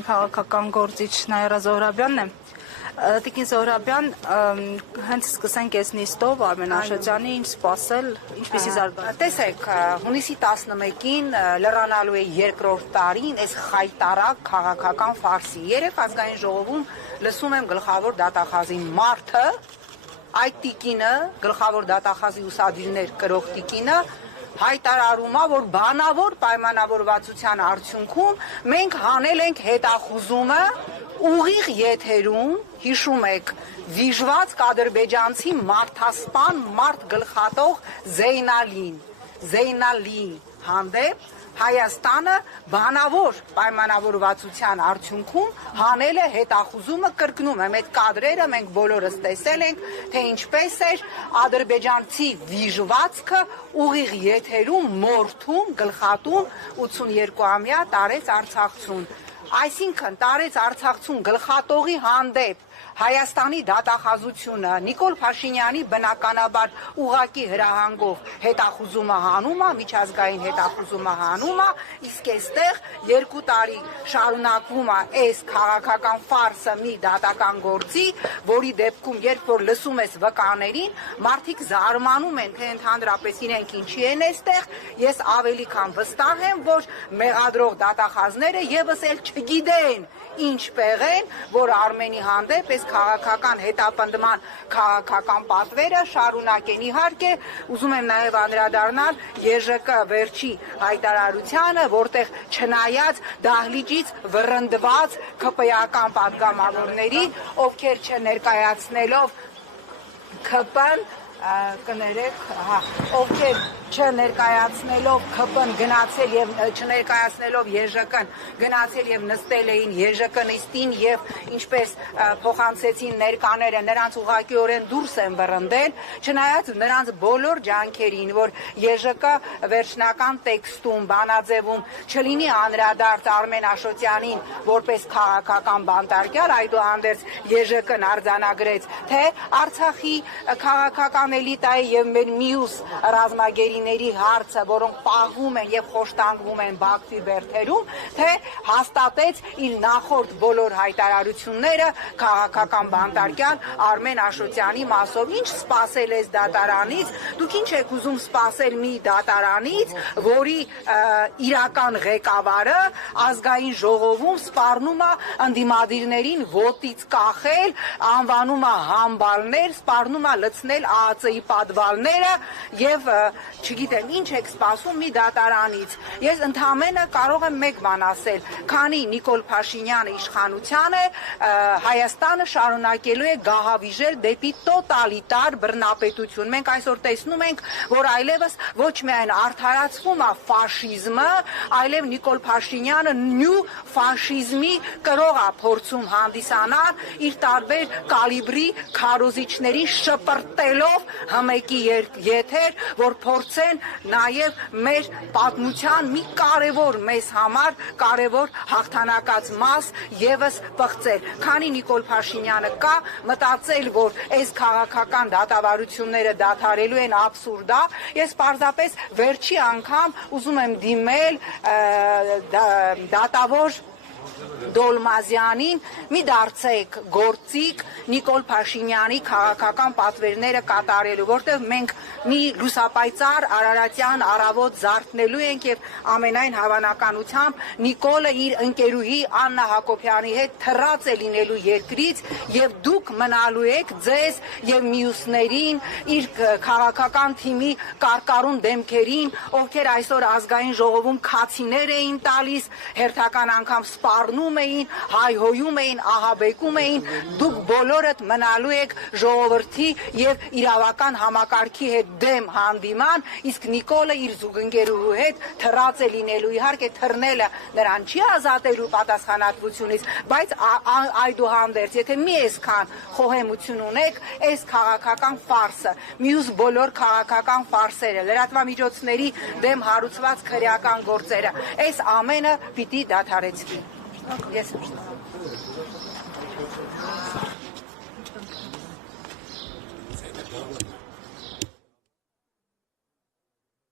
Քաղաքական գործիչ Նաիրա Զոհրաբյանն է։ Տիկին Զոհրաբյան, հենց սկսենք այս նիստով Արմեն Աշոտյանի ինչ սպասել, ինչպեսի զարգացում։ Տեսեք, հունիսի 11-ին լրանալու է երկրորդ տարին այս խայտարակ քաղաքական ֆարսի։ Երեք ազգային ժողովում լսում եմ գլխավոր դատախազի մարդը, այդ տիկինը, գլխավոր դատախազի ուսադիրներ կրող տիկինը հայտարարում է, որ բանավոր պայմանավորվածության արդյունքում մենք հանել ենք հետախուզումը ուղիղ եթերում, հիշում եք, վիժված ադրբեջանցի մարդասպան մարդ գլխատող Զեյնալի հանդեպ Հայաստանը բանավոր պայմանավորվածության արդյունքում հանել է հետախուզումը, կրկնում եմ, այդ կադրերը մենք բոլորս տեսել ենք, թե ինչպես էր ադրբեջանցի վիժվածքը ուղիղ եթերում, մորթում, գլխատում 82-ամյա տարեց արցախցուն։ Այսինքն տարեց արցախցուն գլխատողի հանդեպ Հայաստանի դատախազությունը Նիկոլ Փաշինյանի բնականաբար ուղակի հրահանգով հետախուզումը հանում է, միջազգային հետախուզումը հանում է, իսկ այստեղ 2 տարի շարունակվում է այս քաղաքական ֆարսը մի դատական գործի, որի դեպքում երբ որ լսում ես վկաներին, մարդիկ զարմանում են, թե ընդհանրապես իրենք ինչի են այստեղ, ես ավելի քան վստահ եմ, որ մեղադրող դատախազները եւս էլ չգիտեն ինչ պեղեն, որ Արմենի հանդեպ այս քաղաքական հետապնդման քաղաքական պատվերը շարունակեն։ Իհարկե, ուզում եմ նաև անդրադառնալ ԵԺԿ վերջի հայտարարությանը, որտեղ չնայած դահլիճից վռնդված ԿՊ-ական պատգամավորների, ովքեր չներկայացնելով ԿՊ-ն, կներեք, ովքեր չներկայացնելով ԿՊ-ն գնացել եւ չներկայացնելով ԵԺԿ-ն գնացել եւ նստել էին ԵԺԿ նիստին եւ ինչպես փոխանցեցին ներկաները, նրանց ուղղակիորեն դուրս են վռնդել, չնայած նրանց բոլոր ջանքերին, որ ԵԺԿ վերջնական տեքստում, բանաձևում չլինի անդրադարձ Արմեն Աշոտյանին որպես քաղաքական բանտարկյալ, այդուհանդերձ ԵԺԿ-ն արձանագրեց, թե Արցախի քաղաքական էլիտայի եւ մեր մյուս ռազմագերիների հարցը, որոնք պահվում են եւ խոշտանգվում են Բաքվի բերդերում, թե հաստատեց իր նախորդ բոլոր հայտարարությունները քաղաքական բանտարկյալ Արմեն Աշոտյանի մասով։ Ինչ սպասել ես դատարանից, դուք ինչ եք ուզում սպասել մի դատարանից, որի իրական ղեկավարը ազգային ժողովում սպառնում է ընդդիմադիրներին ոտից կախել, անվանում է համբալներ, սպառնում է լցնել ԱԱՑ-ի պատվալները եւ չգիտեմ ինչ եք սպասում մի դատարանից։ Ես ընդամենը կարող եմ մեկ բան ասել, քանի Նիկոլ Փաշինյանը իշխանության է, Հայաստանը շարունակելու է գահավիժել դեպի տոտալիտար բռնապետություն։ Մենք այսօր տեսնում ենք, որ այլևս ոչ միայն արդարացվում է ֆաշիզմը, այլև Նիկոլ Փաշինյանը նյու ֆաշիզմի կրող է փորձում հանդիսանալ իր տարբեր կալիբրի քարոզիչների շպրտելով հմեկի եթեր, որ փորձեն նաև մեր պատմության մի կարևոր մեզ համար կարևոր հաղթանակած մաս եւս պղծել։ Քանի Նիկոլ Փաշինյանը կա, մտածել, որ այս քաղաքական դատավարությունները դադարելու են աբսուրդ է, ես պարզապես վերջի անգամ ուզում եմ դիմել դատավոր Դոլմազյանին, մի դարձեք գործիք Նիկոլ Փաշինյանի քաղաքական պատվերները կատարելու, որտեղ մենք մի լուսապայծառ արարատյան առավոտ զարթնելու ենք եւ ամենայն հավանականությամբ Նիկոլը իր ընկերուհի Աննա Հակոբյանի հետ թռած է լինելու երկրից եւ դուք մնալու եք ձեզ եւ մյուսներին, իր քաղաքական թիմի կարկառուն դեմքերին, ովքեր այսօր ազգային ժողովում քացիներ էին տալիս, հերթական անգամ սպառնում էին, հայհոյում էին, ահաբեկում էին, դուք բոլորդ մնալու եք ժողովրդի եւ իրավական համակարգի հետ դեմ հանդիման, իսկ Նիկոլը իր զուգընկերուհու հետ թռած է լինելու։ Իհարկե թռնելը նրան չի ազատելու պատասխանատվությունից, բայց այդուհանդերձ, եթե մի այսքան խոհեմություն ունեք, այս քաղաքական ֆարսը, մյուս բոլոր քաղաքական ֆարսերը, լրատվամիջոցների դեմ հարուցված քրեական գործերը, այս ամենը պիտի դադարեցվի։ Yes,